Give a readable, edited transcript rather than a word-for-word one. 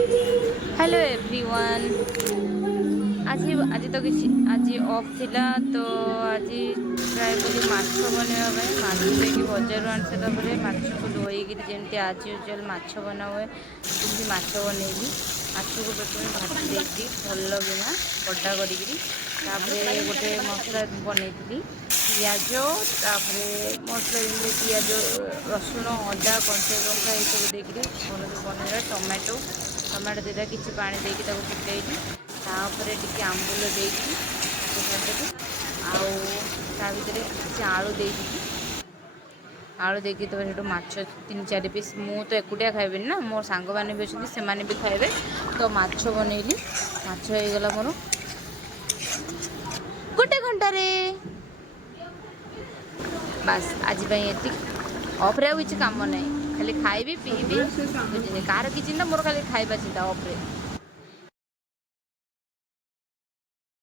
Hello everyone. आज आज तो किसी आज ऑफ थिला तो आज ट्राए कली माछ बनवा माछ लेकिन बजार आनी सारा पर माछ को धोईकि जमी आज यूजुआल माछ बना हुए सेमती माछ बनैली। माछ को प्रथम भाजी देती भल किना कटा करी गोटे मसला बनई पियाज मसला जमी पियाज रसुण अदा कंचा लंका ये सब देखिए भल बनैला टमाटो टमाटो दुटा किसी पानी देकी फुटेली तापर टी आंबुल देकी छाड़देवी आर किसी आलू देकी आलू देकी तो से माछ 3-4 पीस मु तो एकुटिया खाइबी ना मोर सांग मैंने भी अच्छे से भी खाइबे तो माछ बनैली माछ हो गला मोर गोटे घंटे बास आज ये ऑफ्रे किसी काम ना खाली खाइबी पीबी बुझे कार कि चिंता मोर खाली खाइबा चिंता ऑफ्रे।